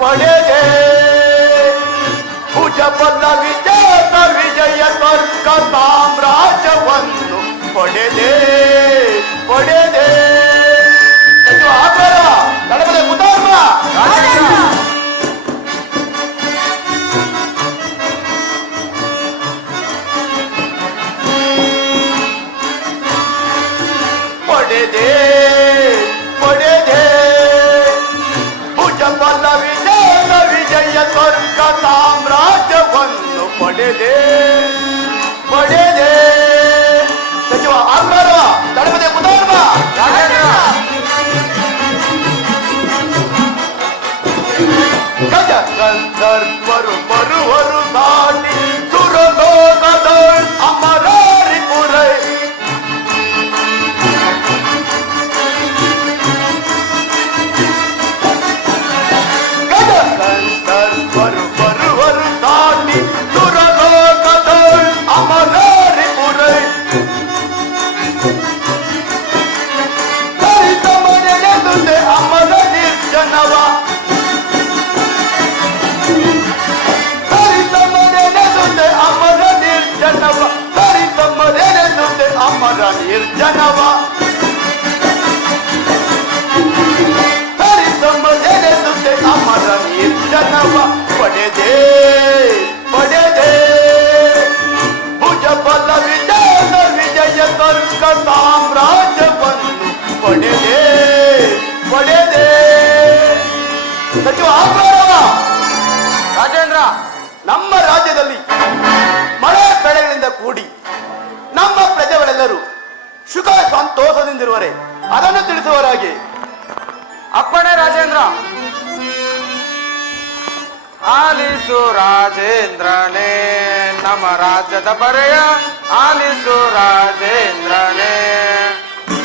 ಪಡೆದೆ ಭುಜಬಲ ವಿಜೇತ ವಿಜಯ ಸ್ವರ್ಗ ಸಾಮ್ರಾಜ್ಯವನ್ನು ಪಡೆದೆ ಪಡೆದೆ ತಡಬದೆ ಮುತಾರ್ಮ ಪಡೆದೆ ಪಡೆದೆ ಭುಜಬಲ ವಿಜೇತ ವಿಜಯ ಸ್ವರ್ಗ ಸಾಮ್ರಾಜ್ಯವನ್ನು ಪಡೆದೆ ಪಡೆದೆ ಸಚಿವ ಆಗ್ಬಾರ ತಡಬದೆ ಮುತಾರ್ಮ ಗಜ ಗಂಧರ್ವರು ಬರುವರು ದಾಟಿ ಸುರಲೋಕದ ಅಮರಾರಿ ಪುರೈ ಗಜ ಗಂಧರ್ವರು ಬರುವರು ದಾಟಿ ಸುರಲೋಕದ ಅಮರಾರಿ ಪುರೈ ಸರಿತ ಮನೆಯದುದೆ ಅಮರ ನಿರ್ಜನವ ಅಮರ ನಿರ್ಜನವ ಸರಿತ ಮರೆನೆದುದೆ ಅಮರ ನಿರ್ಜನವ ಸರಿತ ಮರೆನೆದುದೆ ಅಮರ ನಿರ್ಜನವ ಪಡೆದೆ ಪಡೆದೆ ಭುಜಬಲ ವಿಜಯ ವಿಜಯ ಸ್ವರ್ಗ ಸಾಮ್ರಾಜ್ಯವನ್ನು ಪಡೆದೆ ಪಡೆದೆ ಸಚಿವ ಆಗ್ಬಾರ ರಾಜೇಂದ್ರ, ನಮ್ಮ ರಾಜ್ಯದಲ್ಲಿ ಮಳೆ ಬೆಳೆಗಳಿಂದ ಕೂಡಿ ನಮ್ಮ ಪ್ರಜೆಗಳೆಲ್ಲರೂ ಸುಖ ಸಂತೋಷದಿಂದಿರುವರೆ ಅದನ್ನು ತಿಳಿಸುವರಾಗಿ. ಅಪ್ಪಣೆ ರಾಜೇಂದ್ರ. ಆಲಿಸು ರಾಜೇಂದ್ರನೇ ನಮ್ಮ ರಾಜ್ಯದ ಬರೆಯ, ಆಲಿಸು ರಾಜೇಂದ್ರನೇ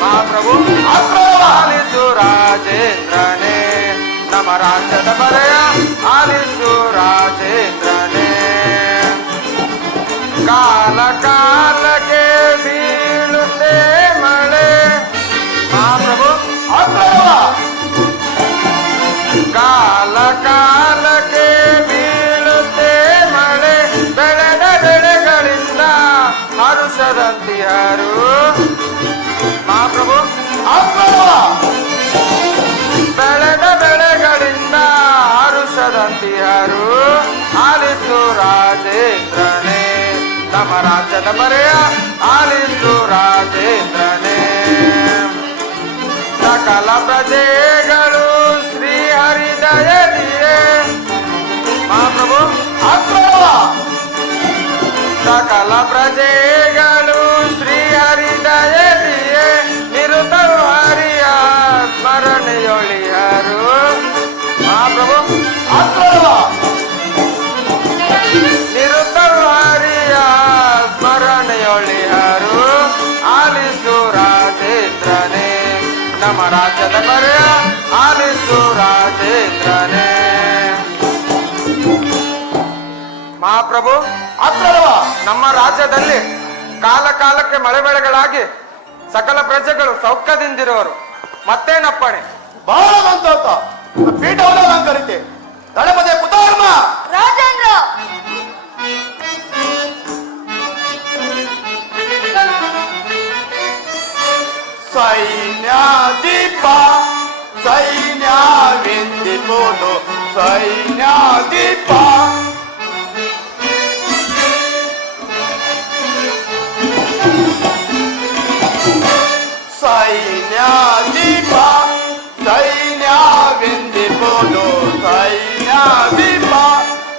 ಮಹಾಪ್ರಭು. ಆಲಿಸು ರಾಜೇಂದ್ರನೇ ನಮ್ಮ ರಾಜ್ಯದ ಬರೆಯ, ಆಲಿಸು ರಾಜೇಂದ್ರನೇ. ಕಾಲ ಕಾಲಕ್ಕೆ ಬೀಳುತ್ತೆ ಮಳೆ ಮಹಾಪ್ರಭು. ಕಾಲ ಕಾಲಕ್ಕೆ ಬೀಳುತ್ತೆ ಮಳೆ, ಬೆಳೆದ ಬೆಳೆಗಳಿಂದ ಹರುಷದಂತಿಯರು ಮಹಾಪ್ರಭು. ಬೆಳೆದ ಬೆಳೆಗಳಿಂದ ಹರುಷದಂತಿಯರು, ಆಲಿಸು ರಾಜೇಂದ್ರನೇ ನಮ್ಮ ರಾಜ್ಯದ ಬರೆಯ, ಆಲಿಸು ರಾಜೇಂದ್ರನೇ. ಸಕಲ ಪ್ರಜೆಗಳು ಶ್ರೀ ಹರಿದಯದಿಯೇ ಮಹಾಪ್ರಭು. ಸಕಲ ಪ್ರಜೆಗಳು ಶ್ರೀ ಹರಿದಯದಿಯೇ ನಿರುತರು ಹರಿಯ ಸ್ಮರಣೆಯೊಳಿಯರು ಮಹಾಪ್ರಭು. ನಿರುತರು ಹರಿಯ ಸ್ಮರಣೆಯೊಳಿಯರು, ಆಲಿಸು ರಾಜೇಂದ್ರನೇ ನಮ್ಮ ರಾಜ್ಯದ ಬರೆಯ, ಆಲಿಸು ರಾಜೇಂದ್ರನೇ ಮಹಾಪ್ರಭು. ನಮ್ಮ ರಾಜ್ಯದಲ್ಲಿ ಕಾಲ ಕಾಲಕ್ಕೆ ಮಳೆ ಬೆಳೆಗಳಾಗಿ ಸಕಲ ಪ್ರಜೆಗಳು ಸೌಖ್ಯದಿಂದಿರುವರು. ಮತ್ತೇನಪ್ಪಣೆ? ಬಹಳ ಸಂತೋಷ. ಪೀಠವನ್ನು ಅಲಂಕರಿತೆ ಗಣಪತಿ ಪುತಾರ್ಮ ರಾಜೇಂದ್ರ. ಸೈನ್ಯಾಧಿಪ ಸೈನ್ಯವೆಂದಿಬೋದು ಸೈನ್ಯಾಧಿಪ ಸೈನ್ಯಾಧಿಪ ಸೈನ್ಯವೆಂದಿಬೋದು ಸೈನ್ಯಾಧಿಪ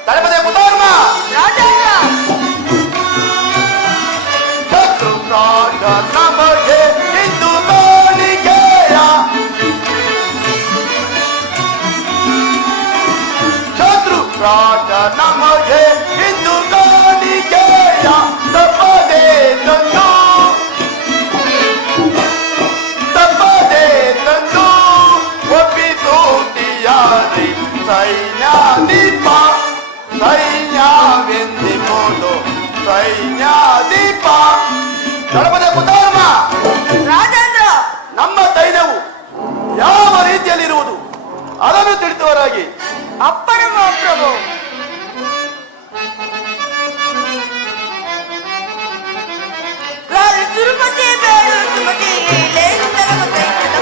ಗಣಪತಿ ಪುತಾರ್ಮ ರಾಜೇಂದ್ರ. ಶತ್ರು ಪ್ರಾಣ ನಮಗೆ ಇಂದು ಕಾಣಿಕೆಯ, ಶತ್ರು ಪ್ರಾಣ ನಮಗೆ ಇಂದು ಕಾಣಿಕೆಯ, ತಪ್ಪದೆ ತಂದು ತಪ್ಪದೆ ತಂದು ಒಪ್ಪಿಸೋಟಿಯಾರಿ ಸೈನ್ಯಾಧಿಪ ಸೈನ್ಯವೆಂದಿಬೋದು ಸೈನ್ಯಾಧಿಪ ಗಣಪತಿ ಪುತಾರ್ಮ. ರಾಜೇಂದ್ರ, ನಮ್ಮ ಸೈನ್ಯವು ಯಾವ ರೀತಿಯಲ್ಲಿರುವುದು ಅದನ್ನು ತಿಳಿಸುವರಾಗಿ ಅಪ್ಪಣೆ ಮಹಾಪ್ರಭು. ಲಾಲ್ ತಿರುಪತಿ ಬೇಡು ಸುಮತಿ ಲೀಲೆಯಿಂದಲ ಮತೈಕ್ಯದ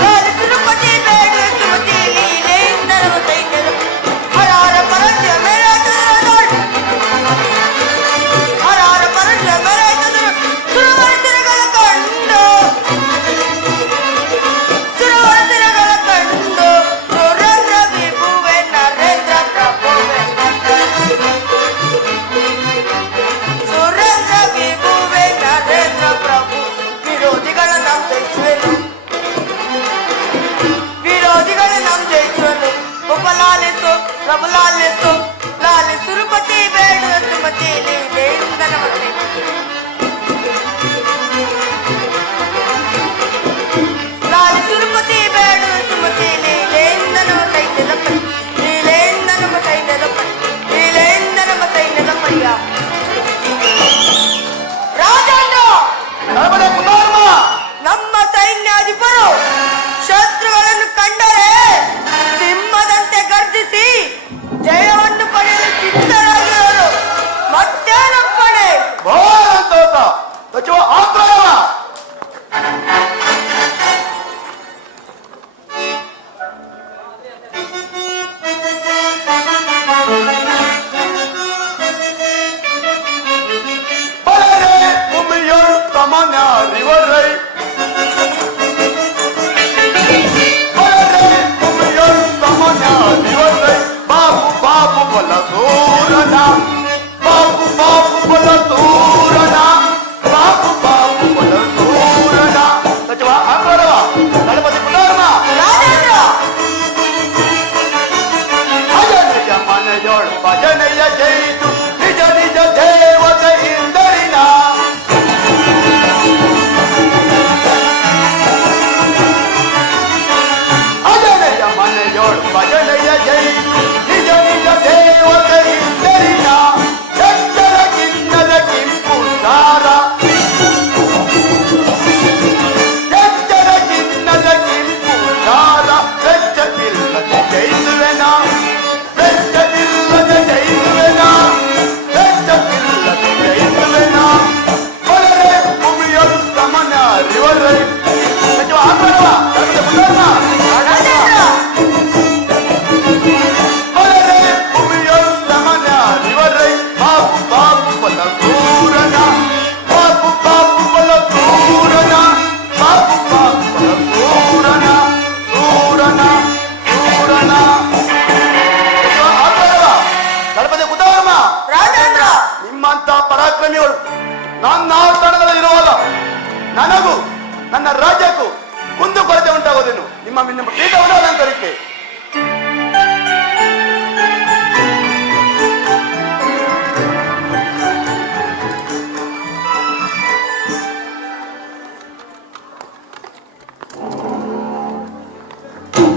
ಲಾಲ್ ತಿರುಪತಿ ಬೇಡು ಸುಮತಿ ಲೀಲೆಯಿಂದಲ ಮತೈಕ್ಯದ ಹರಾರ ಪರಜ ಮೇರೆ ತದರ ಹರಾರ ಪರಜ ಮೇರೆ ತದರ ಸುರವರ್ತಿರಗಳ ಕಂಡು ಸುರವರ್ತಿರಗಳ ಕಂಡು ಸುರೇಂದ್ರ ವಿಭುವೆ ನರೇಂದ್ರ ಪ್ರಭುವೆ ಸುರೇಂದ್ರ ವಿಭುವೆ ನರೇಂದ್ರ ಪ್ರಭು ವಿರೋಧಿಗಳ ನಮ್ ಜಯಿಸುವೆನು ವಿರೋಧಿಗಳ ನಮ್ ಜಯಿಸುವೆನು ಉಪಲಾಲಿಸು ಪ್ರಭು ಲಾಲಿಸು ಲಾಲಿ ಸುರುಪತಿ ಬೇಡು ಸುಮತಿ ಲೀಲೆಯಿಂದ ನಮತೆ ಲಾಲಿ ಸುರುಪತಿ ಬೇಡು ಸುಮತಿ ಲೀಲೆಯಿಂದ ನಮ್ಮ ಸೈನ್ಯದ ಪೈ ಲೀಲೆಯಿಂದ ನಮ್ಮ ಸೈನ್ಯದ ಪೈ ಲೀಲೆಯಿಂದ ನಮ್ಮ ಸೈನ್ಯದ ಪಯ್ಯ ರಾಜೇಂದ್ರ ಗಣಪತಿ ಕುಂದಾರ್ಮ ನಮ್ಮ ಸೈನ್ಯಾಧಿಪರು ಶತ್ರುಗಳನ್ನು ಕಂಡರೆ ಸಿಂಹದಂತೆ ಗರ್ಜಿಸಿ ಜಯವನ್ನು ಪಡೆಯಲು ಸಿದ್ಧರಾಗಿರುವರು. ಮತ್ತೇನಪ್ಪಣೆ? ಭೋರಂತೋತ ಸಚಿವ ಆಕ್ರಮ ಬಲರೆ ಕುಮಿಯೋರು ತಮನ ರಿವರೈ ಬಲರೆ ಕುಮಿಯೋರು ತಮನ ರಿವರೈ ಬಾಬು ಬಾಬು ಬಲ ದೂರನ ಬಾಬು ಬಾಬು ಬಲ ದೂರನ ಬಾಬು ಬಾಬು ಬಲ ದೂರನ ಸಚಿವ ಆಕ್ರಮ ಗಣಪತಿ ಕುಂದಾರ್ಮ ರಾಜೇಂದ್ರ ಭಜನೆಯ ಮನೆಯೊಳು ಭಜನೆಯ ಜೈತು ನಿಜ ನಿಜ ದೇವತೆ ಇಂದರಿನ ಭಜನೆಯ ಮನೆಯೊಳು ಭಜನೆಯ ಜೈತು ನಿಜ ನಿಜ ದೇವತೆ ಇಂದರಿನ ಚಂದನ ಕಿನ್ನದ ಕಿಂಪು ಸಾರ ಚಂದನ ಕಿನ್ನದ ಕಿಂಪು ಸಾರ ವೆಚ್ಚವಿಲ್ಲದೆ ಜಯಿಸುವೆನ ವೆಚ್ಚವಿಲ್ಲದೆ ಜಯಿಸುವೆನ ವೆಚ್ಚವಿಲ್ಲದೆ ಜಯಿಸುವೆನ ಬಲರೆ ಭೂಮಿಯರು ಸಮನ ರಿವರೈ ಸಚಿವ ಆಕ್ರಮ ಗಣಪತಿ ಕುಂದಾರ್ಮ ರಾಜೇಂದ್ರ ಬಲರೆ ಭೂಮಿಯರು ಸಮನ ರಿವರೈ ಬಾಬು ಬಾಬು ಬಲ ದೂರನ ಬಾಬು ಬಾಬು ಬಲ ದೂರನ ಬಾಬು ಬಾಬು ಬಲ ದೂರನ ದೂರನ ದೂರನ ಸಚಿವ ಆಕ್ರಮ ಗಣಪತಿ ಕುಂದಾರ್ಮ ರಾಜೇಂದ್ರ ನಿಮ್ಮಂತ ಪರಾಕ್ರಮಿಗಳು ನನ್ನ ಆಸ್ಥಾನದಲ್ಲಿ ಇರುವಾಗ ನನಗೂ ನನ್ನ ರಾಜ್ಯಕ್ಕೂ ಕುಂದು ಕೊರತೆ ಉಂಟಾಗೋದೇನು ನಿಮ್ಮ ಪೀಠವನ್ನು ಅಲಂಕರಿಕೆ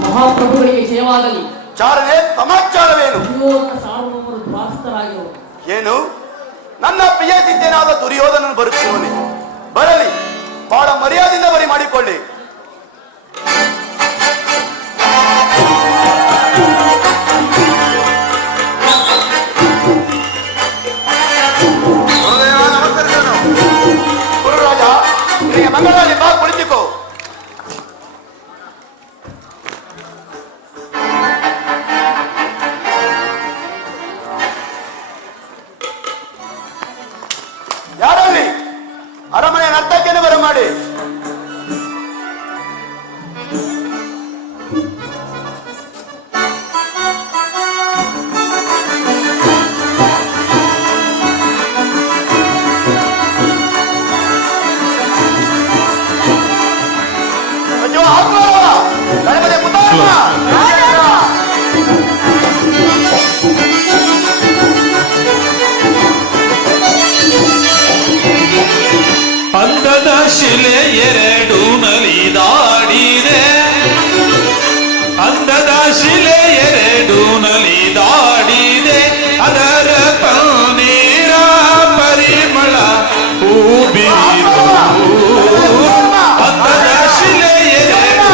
ಮಹಾಪ್ರಭುಗಳಿಗೆ ಜಯವಾಗಲಿ. ಚಾರನೆ ಸಮಾಚಾರವೇನು? ದುರ್ಯೋಧನ ಸಾರ್ವಭೌಮರು ದ್ವಾಸ್ತರಾಗಿರುವರು. ಏನು ನನ್ನ ಪ್ರಿಯ ಸಿದ್ಧನಾದ ದುರ್ಯೋಧನನು ಬರುತ್ತಿರುವನೆ ಬರಲಿ, ಬಹಳ ಮರ್ಯಾದೆಯಿಂದ ಬರಿ ಮಾಡಿಕೊಳ್ಳಿ. ಗುರುದೇವ ನಮಸ್ಕರಿಸನು. ಗುರುರಾಜ ನಿನಗೆ ಮಂಗಳದಲ್ಲಿ ಬಾ, ಕುಳಿತುಕೋ. ಯಾರಲ್ಲಿ ಅರಮನೆ ನರ್ತಕಿಯನ್ನು ಬರಮಾಡಿ. ಸಚಿವ ಆಕ್ರಮ ಗಣಪತಿ ಕುಂದಾರ್ಮ ಅಂದದ ಶಿಲೆ ಎರಡು ನಲಿದಾಡಿದೆ, ಅಂದದ ಶಿಲೆ ಎರಡು ನಲಿದಾಡಿದೆ, ಅದರ ಪನ್ನೀರ ಪರಿಮಳ ಹೂ ಬಿರಿದು. ಅಂದದ ಶಿಲೆ ಎರಡು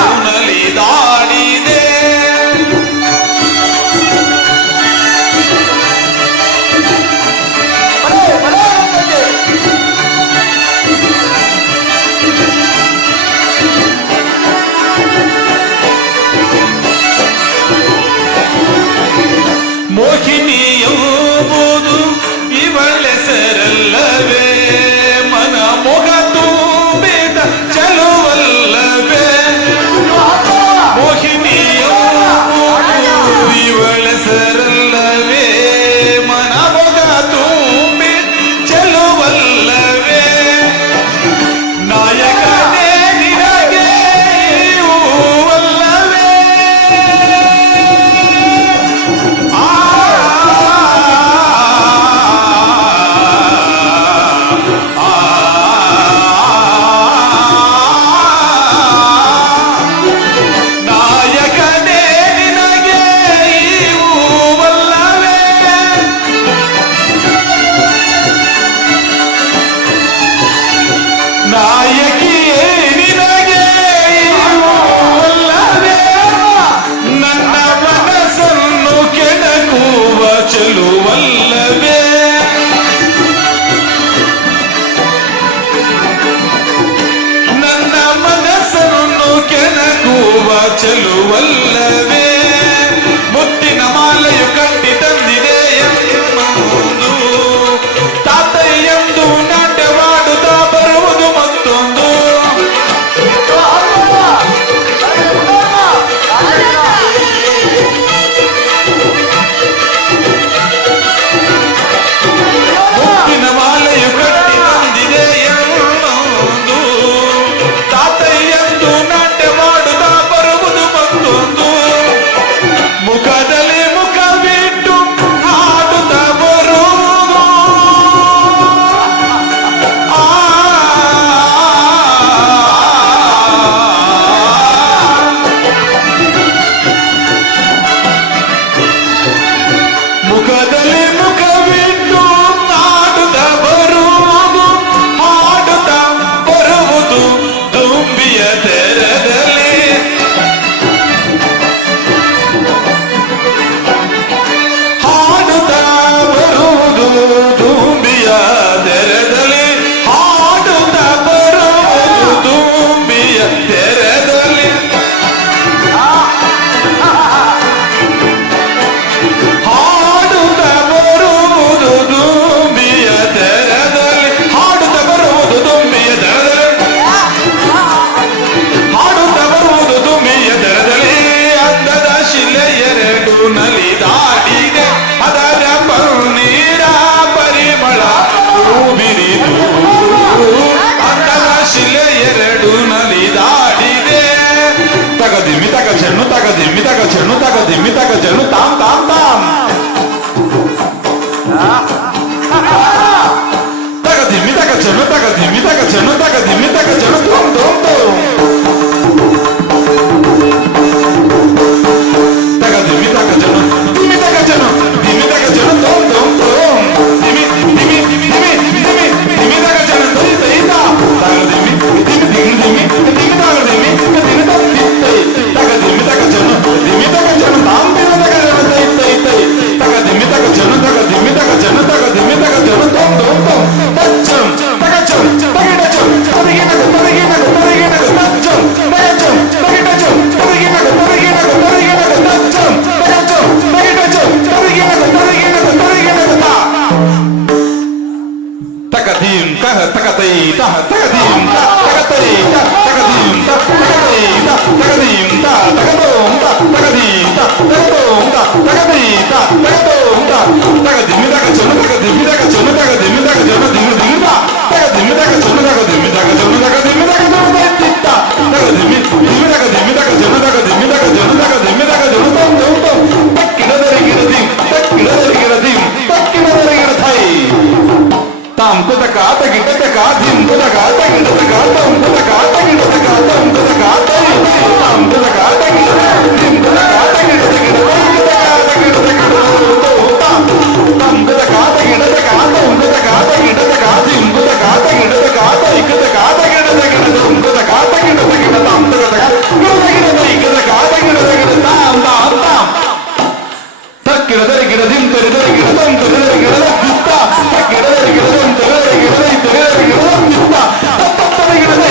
ಚೆಲುವಲ್ಲವೇ ಮುತ್ತಿನ ಮಾಲೆಯು ಕಟ್ಟಿ ತಂದಿದೆ ಎನ್ನುವುದು ತಾತಯ್ಯಂದು ನಾಟ್ಯವಾಡುತ್ತಾ ಬರುವುದು ಮತ್ತೊಂದು ಮುತ್ತಿನ ಮಾಲೆಯು ಕಟ್ಟಿ ತಂದಿದೆ ಎನ್ನುವುದು ತಾತಯ್ಯಂದು ನಾಟ್ಯವಾಡುತ್ತಾ ಬರುವುದು ಮತ್ತೊಂದು ಮುಖದಲ್ಲಿ ಮುಖವಿಟ್ಟು ಹಾಡುತ್ತಾ ಬರುವುದು ಮುಖದಲ್ಲಿ ಮುಖವಿಟ್ಟು ನಾಡುತ್ತಾ ಬರುವುದು ಹಾಡುತ್ತಾ ಬರುವುದು ದುಂಬಿಯ ತೆರದಲ್ಲಿ ಹಾಡುತ್ತಾ ಬರುವುದು ದುಂಬಿಯ ತೆರದಲ್ಲಿ ಹಾಡುತ್ತಾ ಬರುವುದು ದುಂಬಿಯ ತೆರದಲ್ಲಿ ಹಾಡುತ್ತಾ ಬರುವುದು ದುಂಬಿಯ ತೆರದಲ್ಲಿ ಹಾಡುತ್ತಾ ಬರುವುದು ದುಂಬಿಯ ತೆರದಲ್ಲಿ ಹಾಡುತ್ತಾ ಬರುವುದು ದುಂಬಿಯ ತೆರದಲ್ಲಿ ಅಂದದ ಶಿಲೆ ಎರಡು ನಲಿದಾಡಿದೆ ಅದರ ಪನ್ನೀರ ಪರಿಮಳ ಬಿರಿದು ಅಂದದ ಶಿಲೆ ಎರಡು ನಲಿದಾಡಿದೆ ತಗದಿಮ್ಮಿ ತಗ ಚೆನ್ನು ತಗದಿಮ್ಮಿ ತಗ ಚೆನ್ನು ತಗದಿಮ್ಮಿ ತಗ ಚೆನ್ನು ತಾಮ್ ತಾಮ್ ತಾಮ್ ತಗದಿಮ್ಮಿ ತಗ ಚೆನ್ನು ತಗದಿಮ್ಮಿ ತಗ ಚೆನ್ನು ತಗದಿಮ್ಮಿ ತಗ ಚೆನ್ನು ತೋಮ್ ತೋಮ್ ತೋಮ್ ತಗದಿಮ್ಮಿ ತಗ ಚೆನ್ನು ದಿಮ್ಮಿ ತಗ ಚೆನ್ನು ದಿಮ್ಮಿ ತಗ ಚೆನ್ನು ತೋಮ್ ತೋಮ್ ತೋಮ್ ದಿಮ್ಮಿ ದಿಮ್ಮಿ ದಿಮ್ಮಿ ದಿಮ್ಮಿ ದಿಮ್ಮಿ ತಗ ಚೆನ್ನು ತೈ ತೈ ತಾ ತಗದಿಮ್ಮಿ ದಿಮ್ಮಿ ದಿಮ್ಮಿ ದಿಮ್ಮಿ ದಿಮ್ಮಿ ತಗದಿಮ್ಮಿ ದಿಮ್ಮಿ ತಗ ತೈ ತಗದಿಮ್ಮಿ ತಗ ಚೆನ್ನು ದಿಮ್ಮಿ ತಗ ಚೆನ್ನು ತಾಮ್ ದಿಮ್ಮಿ ತಗ ಚೆನ್ನು ತೈ ತೈ ತೈ ತಗದಿಮ್ಮಿ ತಗ ಚೆನ್ನು ತಗದಿಮ್ಮಿ ತಗ ಚೆನ್ನು ತಗದಿಮ್ಮಿ ತಗ ಚೆನ್ನು ತೋಮ್ ತೋಮ್ ತೋಮ್ ತಚ್ಚಂ ತಗಚಂ ತಗಿಡಚಂ ತಗಿನಗ ತಗಿನಗ ತಗಿನಗ ತಚ್ಚಂ ತಗಚಂ ತಗಿಡಚಂ ತಗಿನಗ ತಗಿನಗ ತಗಿನಗ ತಚ್ಚಂ ತಗಚಂ ತಗಿಡಚಂ ತಗಿನಗ ತಗಿನಗ ತಗಿನಗ ತಾ ತಗದೀಂ ಕಹ ತಗತೈ ತಹ ತಗದೀಂ ತ ತಗತೈ ತ ತಗದೀಂ ತ ತಗತೈ ತ ತಗದೀಂ ತ ತಗದೋಂ ತ ತಗದೀಂ ತ ತಗದೋಂ ತ ತಗದೈ ತ ತಗದೋಂ ತ ತಗದಿಮ್ಮಿ ತಗ ಚೆನ್ನು ತಗದಿಮ್ಮಿ ತಗ ಚೆನ್ನು ತಗದಿಮ್ಮಿ ತಗ ಚೆನ್ನು ದಿಮ್ಮಿ ದಿಮ್ಮಿ ತ ತಗದಿಮ್ಮಿ ತಗ ಚೆನ್ನು ತಗದಿಮ್ಮಿ ತಗ ಚೆನ್ನು ತಗದಿಮ್ಮಿ ತಗ ಚೆನ್ನು ತೈತಿತ್ತ ತಗದಿಮ್ಮಿ ದಿಮ್ಮಿ ತಗ ದಿಮ್ಮಿ ತಗ ಚೆನ್ನು ತಗದಿಮ್ಮಿ ತಗ ಚೆನ್ನು ತಗದಿಮ್ಮಿ ತಗ ಚೆನ್ನು ತೋಮ್ ತೋಮ್ ತೋಮ್ ತಕ್ಕಿಡದರಿ ಗಿಡದಿಂ ತಕ್ಕಿಡದರಿ ಗಿಡದಿಂ ತಕ್ಕಿಡದರಿ ಗಿಡ ಥೈ ತಾಮ್ ಕುತಕ ತಗಿಡತಕ ದಿಂ ಕುತಕ ತಗಿಡತಕ ತಾಮ್ ಕುತಕ ತಗಿಡತಕ ತಾಮ್ ಕುತಕ ತೈ ತಾಮ್ ಕುತಕ ತಗಿಡತಕ ದಿಂ ಕುತಕ ತಗಿಡತಕ ತಗಿಡತಕ ತಾಮ್ ಕುತಕ ತಗಿಡತಕ ತಾಮ್ ಕುತಕ ತಗಿಡತಕ ದಿಂ ಕುತಕ ತಗಿಡತಕ ತೈ ಕುತಕ ತಗಿಡತಕ ತಾಮ್ ಕುತಕ ತಗಿಡತಕ ತಾಮ್ ಕುತಕ ಗಿಡತಕ ತಗಿಡತಕ ತಾಮ್ ತಾಮ್ ತಾಮ್ ತಕ್ಕಿಡದರಿ ಗಿಡದಿಂ ತೆರೆದರಿ ಗಿಡದಂ ತೆರೆದರಿ ಗಿಡದ ಬಿತ್ತ ತಕ್ಕಿಡದರಿ ಗಿಡದಂ ತೆರೆದರಿ ಗಿಡದೈ ತೆರೆದರಿ ಗಿಡದಂ ಬಿತ್ತ ತತ್ತರಿ ಗಿಡದೈ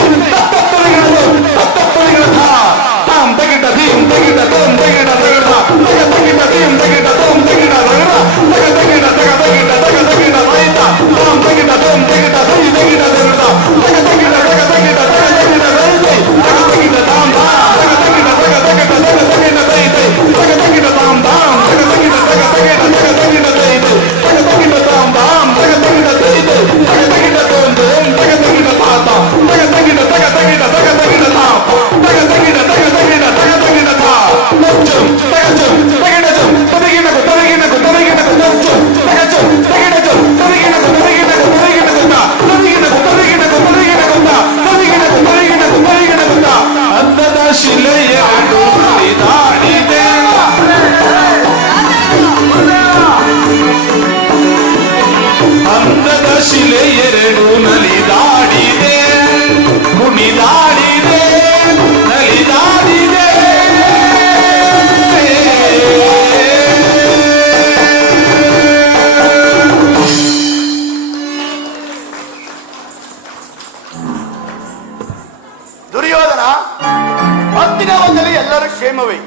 ಕ್ಷೇಮವೇ.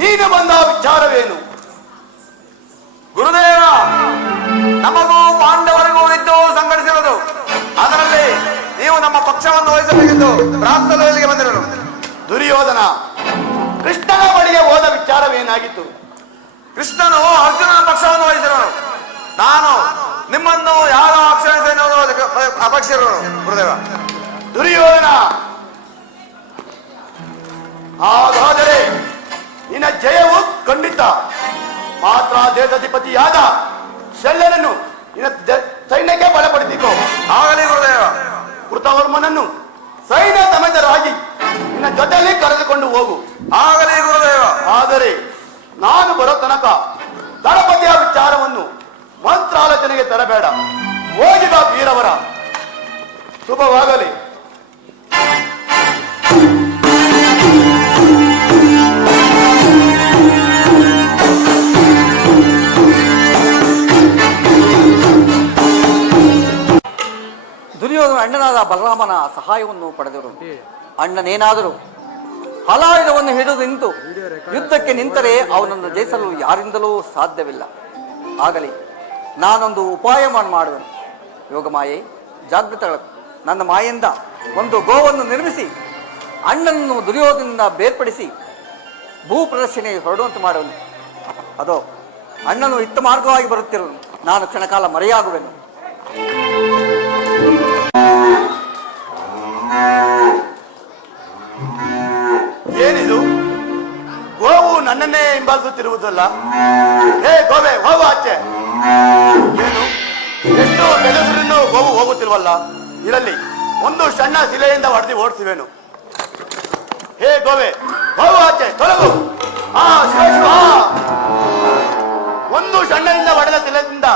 ನೀನು ಬಂದ ವಿಚಾರವೇನು? ಗುರುದೇವ, ನಮಗೂ ಪಾಂಡವರಿಗೂ ಯುದ್ಧವು ಸಂಘಟಿಸಿರುವುದು. ಅದರಲ್ಲಿ ನೀವು ನಮ್ಮ ಪಕ್ಷವನ್ನು ವಹಿಸಬೇಕೆಂದು ಪ್ರಾರ್ಥನೆ ಇಲ್ಲಿಗೆ ಬಂದಿರಲು. ದುರ್ಯೋಧನ ಕೃಷ್ಣನ ಬಳಿಗೆ ಹೋದ ವಿಚಾರವೇನಾಗಿತ್ತು? ಕೃಷ್ಣನು ಅರ್ಜುನನ ಪಕ್ಷವನ್ನು ವಹಿಸಿರೋನು. ನಾನು ನಿಮ್ಮನ್ನು ಯಾರು ಆಕ್ಷೇಪಿಸಲು ಅಪೇಕ್ಷಿರೋನು ಗುರುದೇವ. ದುರ್ಯೋಧನ, ಹಾಗಾದರೆ ನಿನ್ನ ಜಯವು ಖಂಡಿತ. ಮಾತ್ರ ದೇಶಾಧಿಪತಿಯಾದ ಶಲ್ಯನನ್ನು ನಿನ್ನ ಸೈನ್ಯಕ್ಕೆ ಬಲಪಡಿಸಿಕೋ. ಆಗಲಿ ಗುರುದೇವ. ಕೃತವರ್ಮನನ್ನು ಸೈನ್ಯ ಸಮೇತರಾಗಿ ನಿನ್ನ ಜೊತೆಯಲ್ಲಿ ಕರೆದುಕೊಂಡು ಹೋಗು. ಆಗಲಿ ಗುರುದೇವ. ಆದರೆ ನಾನು ಬರೋ ತನಕ ದಳಪತಿಯ ವಿಚಾರವನ್ನು ಮಂತ್ರಾಲೋಚನೆಗೆ ತರಬೇಡ. ಹೋಗಿದ ವೀರವರ ಶುಭವಾಗಲಿ. ದುರ್ಯೋಧನ ಅಣ್ಣನಾದ ಬಲರಾಮನ ಸಹಾಯವನ್ನು ಪಡೆದರು. ಅಣ್ಣನೇನಾದರೂ ಹಲಾಯುಧವನ್ನು ಹಿಡಿದು ನಿಂತು ಯುದ್ಧಕ್ಕೆ ನಿಂತರೆ ಅವನನ್ನು ಜಯಿಸಲು ಯಾರಿಂದಲೂ ಸಾಧ್ಯವಿಲ್ಲ. ಆಗಲಿ ನಾನೊಂದು ಉಪಾಯ ಮಾಡುವೆನು. ಯೋಗಮಾಯೆ, ಜಾಗೃತಗಳು, ನನ್ನ ಮಾಯಿಂದ ಒಂದು ಗೋವನ್ನು ನಿರ್ಮಿಸಿ ಅಣ್ಣನನ್ನು ದುರ್ಯೋಧನದಿಂದ ಬೇರ್ಪಡಿಸಿ ಭೂ ಪ್ರದರ್ಶನೆ ಹೊರಡುವಂತೆ ಮಾಡುವನು. ಅದೋ ಅಣ್ಣನು ಇತ್ತ ಮಾರ್ಗವಾಗಿ ಬರುತ್ತಿರುವನು. ನಾನು ಕ್ಷಣಕಾಲ ಮರೆಯಾಗುವೆನು. ಏನಿದು? ಗೋವು ನನ್ನನ್ನೇ ಹಿಂಬಾಲಿಸುತ್ತಿರುವುದಲ್ಲ. ಹೇ ಗೋವೆ, ಹೋಗು ಆಚೆ. ಏನು, ಎಷ್ಟು ಬೆಳೆದ್ರೂ ಗೋವು ಹೋಗುತ್ತಿಲ್ವಲ್ಲ? ಇರಲಿ, ಒಂದು ಸಣ್ಣ ಶಿಲೆಯಿಂದ ಹೊಡೆದು ಓಡಿಸುವೆನು. ಹೇ ಗೋವೆ, ಹೋಗು ಆಚೆ, ತೊಲಗು. ಶಿವ, ಒಂದು ಸಣ್ಣದಿಂದ ಹೊಡೆದ ಶಿಲೆಯಿಂದ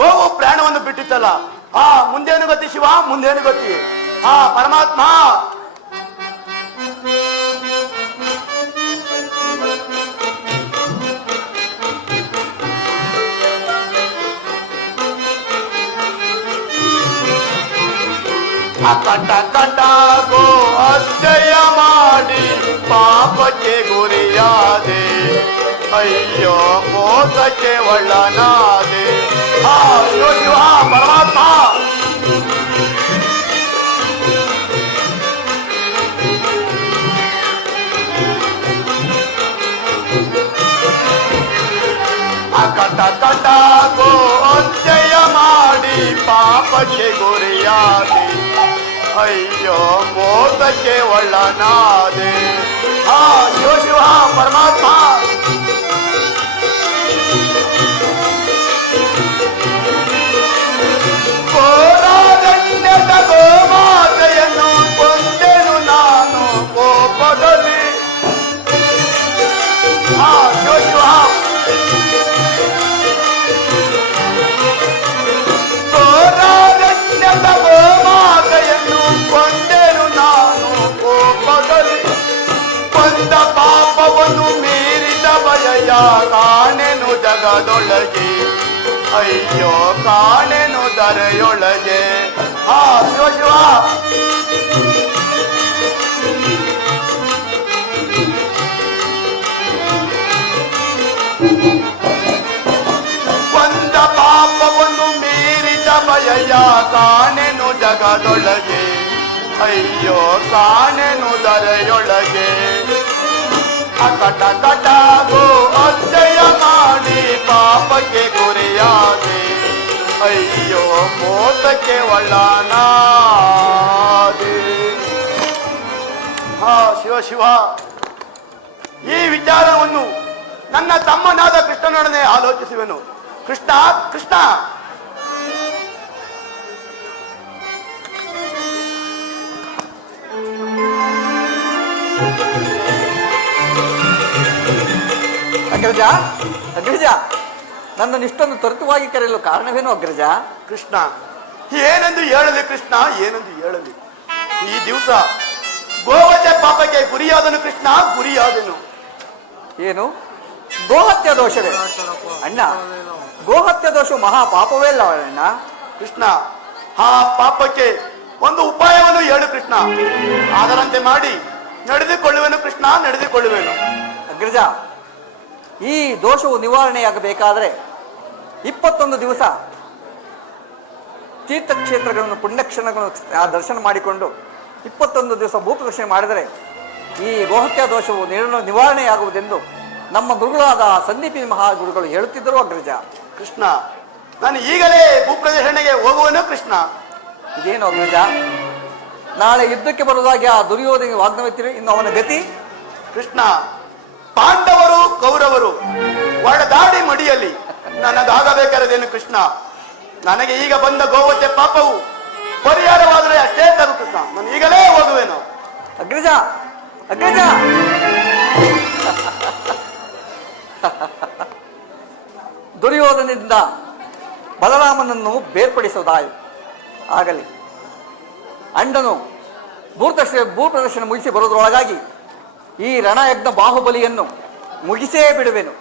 ಗೋವು ಪ್ರಾಣವನ್ನು ಬಿಟ್ಟಿತ್ತಲ್ಲ. ಮುಂದೇನು ಗತಿ ಶಿವ, ಮುಂದೇನು ಗತಿ? ಪರಮಾತ್ಮ, ಕಟ ಕಟ ಗೋ ಅಧ್ಯಯ ಮಾಡಿ ಪಾಪಕ್ಕೆ ಗುರಿಯಾದೆ. ಅಯ್ಯೋ ಮೋಸಕ್ಕೆ ಒಳ್ಳನಾದೆ. ಶಿವ ಪರಮಾತ್ಮ, ಕಟ ಕಟ ಗೋ ಅಧ್ಯಯ ಮಾಡಿ ಪಾಪಕ್ಕೆ ಗುರಿಯಾದೆ. ಅಯ್ಯೋ ಮೋಸಕ್ಕೆ ಒಳ್ಳನಾದೆ. ಶಿವ ಪರಮಾತ್ಮ, ಕೋಲಾರಣ್ಯದ ಗೋಮಾತೆಯನ್ನು ಕೊಂದೆನು ನಾನು ಕೋಪದಲ್ಲಿ. ಶಿವ ಕೋಲಾರಣ್ಯದ ಗೋಮಾತೆಯನ್ನು ಕೊಂದೆನು ನಾನು ಕೋಪದಲ್ಲಿ. ಕೊಂದ ಪಾಪವನ್ನು ಮೀರಿದ ಭಯ ಕಾಣೆನು ಜಗದೊಳಗೆ. ಅಯ್ಯೋ ಕಾಣೆನು ದರೆಯೊಳಗೆ. ಶಿವ ಶಿವ, ಕೊಂದ ಪಾಪವನ್ನು ಮೀರಿದ ಭಯ ಕಾಣೆನು ಜಗದೊಳಗೆ. ಅಯ್ಯೋ ಕಾಣೆನು ದರೆಯೊಳಗೆ. ಕಟ ಕಟ ಗೋ ಅಧ್ಯಯ ಮಾಡಿ ಪಾಪಕ್ಕೆ ಗುರಿಯಾದೆ. ಅಯ್ಯೋ ಮೋಸಕ್ಕೆ ಒಳ್ಳನಾದೆ. ಶಿವ ಶಿವ, ಈ ವಿಚಾರವನ್ನು ನನ್ನ ತಮ್ಮನಾದ ಕೃಷ್ಣನೊಡನೆ ಆಲೋಚಿಸುವೆನು. ಕೃಷ್ಣ ಕೃಷ್ಣ, ಅಗ್ರಜ, ಅಗ್ರಜ, ನನ್ನನ್ನು ಇಷ್ಟೊಂದು ತ್ವರಿತವಾಗಿ ಕರೆಯಲು ಕಾರಣವೇನು ಅಗ್ರಜ? ಕೃಷ್ಣ, ಏನೆಂದು ಹೇಳಲಿ ಕೃಷ್ಣ, ಏನೆಂದು ಹೇಳಲಿ? ಈ ದಿವಸ ಗೋವತ್ಯ ಪಾಪಕ್ಕೆ ಗುರಿಯಾದನು ಕೃಷ್ಣ, ಗುರಿಯಾದನು. ಏನು? ಗೋಹತ್ಯ ದೋಷವೇ? ಅಣ್ಣ, ಗೋಹತ್ಯ ದೋಷವು ಮಹಾ ಪಾಪವೇ ಅಲ್ಲ ಅಣ್ಣ? ಕೃಷ್ಣ, ಆ ಪಾಪಕ್ಕೆ ಒಂದು ಉಪಾಯವನ್ನು ಹೇಳು ಕೃಷ್ಣ. ಅದರಂತೆ ಮಾಡಿ ನಡೆದುಕೊಳ್ಳುವೆನು ಕೃಷ್ಣ. ಕೃಷ್ಣ ನಡೆದುಕೊಳ್ಳುವೆನು. ಅಗ್ರಜ, ಈ ದೋಷವು ನಿವಾರಣೆಯಾಗಬೇಕಾದರೆ 21 ದಿವಸ ತೀರ್ಥಕ್ಷೇತ್ರಗಳನ್ನು ಪುಣ್ಯಕ್ಷಣಗಳನ್ನು ದರ್ಶನ ಮಾಡಿಕೊಂಡು 21 ದಿವಸ ಭೂಪ್ರದಕ್ಷಿಣೆ ಮಾಡಿದರೆ ಈ ಗೋಹತ್ಯ ದೋಷವು ನಿವಾರಣೆಯಾಗುವುದೆಂದು ನಮ್ಮ ಗುರುಗಳಾದ ಸಂದೀಪಿ ಮಹಾಗುರುಗಳು ಹೇಳುತ್ತಿದ್ದರು. ಅಗ್ರಜ ಕೃಷ್ಣ, ನಾನು ಈಗಲೇ ಭೂಪ್ರದಕ್ಷಿಣೆಗೆ ಹೋಗುವನು ಕೃಷ್ಣ. ಇದೇನು ಅಗ್ರಜ, ನಾಳೆ ಯುದ್ಧಕ್ಕೆ ಬರುವುದಾಗಿ ಆ ದುರ್ಯೋಧನಿಗೆ ವಾಗ್ನವೆತ್ತಿರಿ, ಇನ್ನು ಅವನ ಗತಿ? ಕೃಷ್ಣ, ಪಾಂಡವರು ಕೌರವರು ಒಡೆದಾಡಿ ಮಡಿಯಲ್ಲಿ ನನಗಾಗಬೇಕಾದದೇನು ಕೃಷ್ಣ? ನನಗೆ ಈಗ ಬಂದ ಗೋವತ್ಯ ಪಾಪವು ಪರಿಹಾರವಾದರೆ ಅಷ್ಟೇ ತರು ಕೃಷ್ಣ. ನಾನು ಈಗಲೇ ಹೋಗುವೆನು. ಅಗ್ರಜ ಅಗ್ರಜ ದುರ್ಯೋಧನದಿಂದ ಬಲರಾಮನನ್ನು ಬೇರ್ಪಡಿಸುವುದಾಯಿತು. ಆಗಲಿ, ಅಂಡನು ಭೂಪ್ರದರ್ಶನ ಮುಗಿಸಿ ಬರುವುದರೊಳಗಾಗಿ ಈ ರಣಯಜ್ಞ ಬಾಹುಬಲಿಯನ್ನು ಮುಗಿಸೇ ಬಿಡುವೆನು.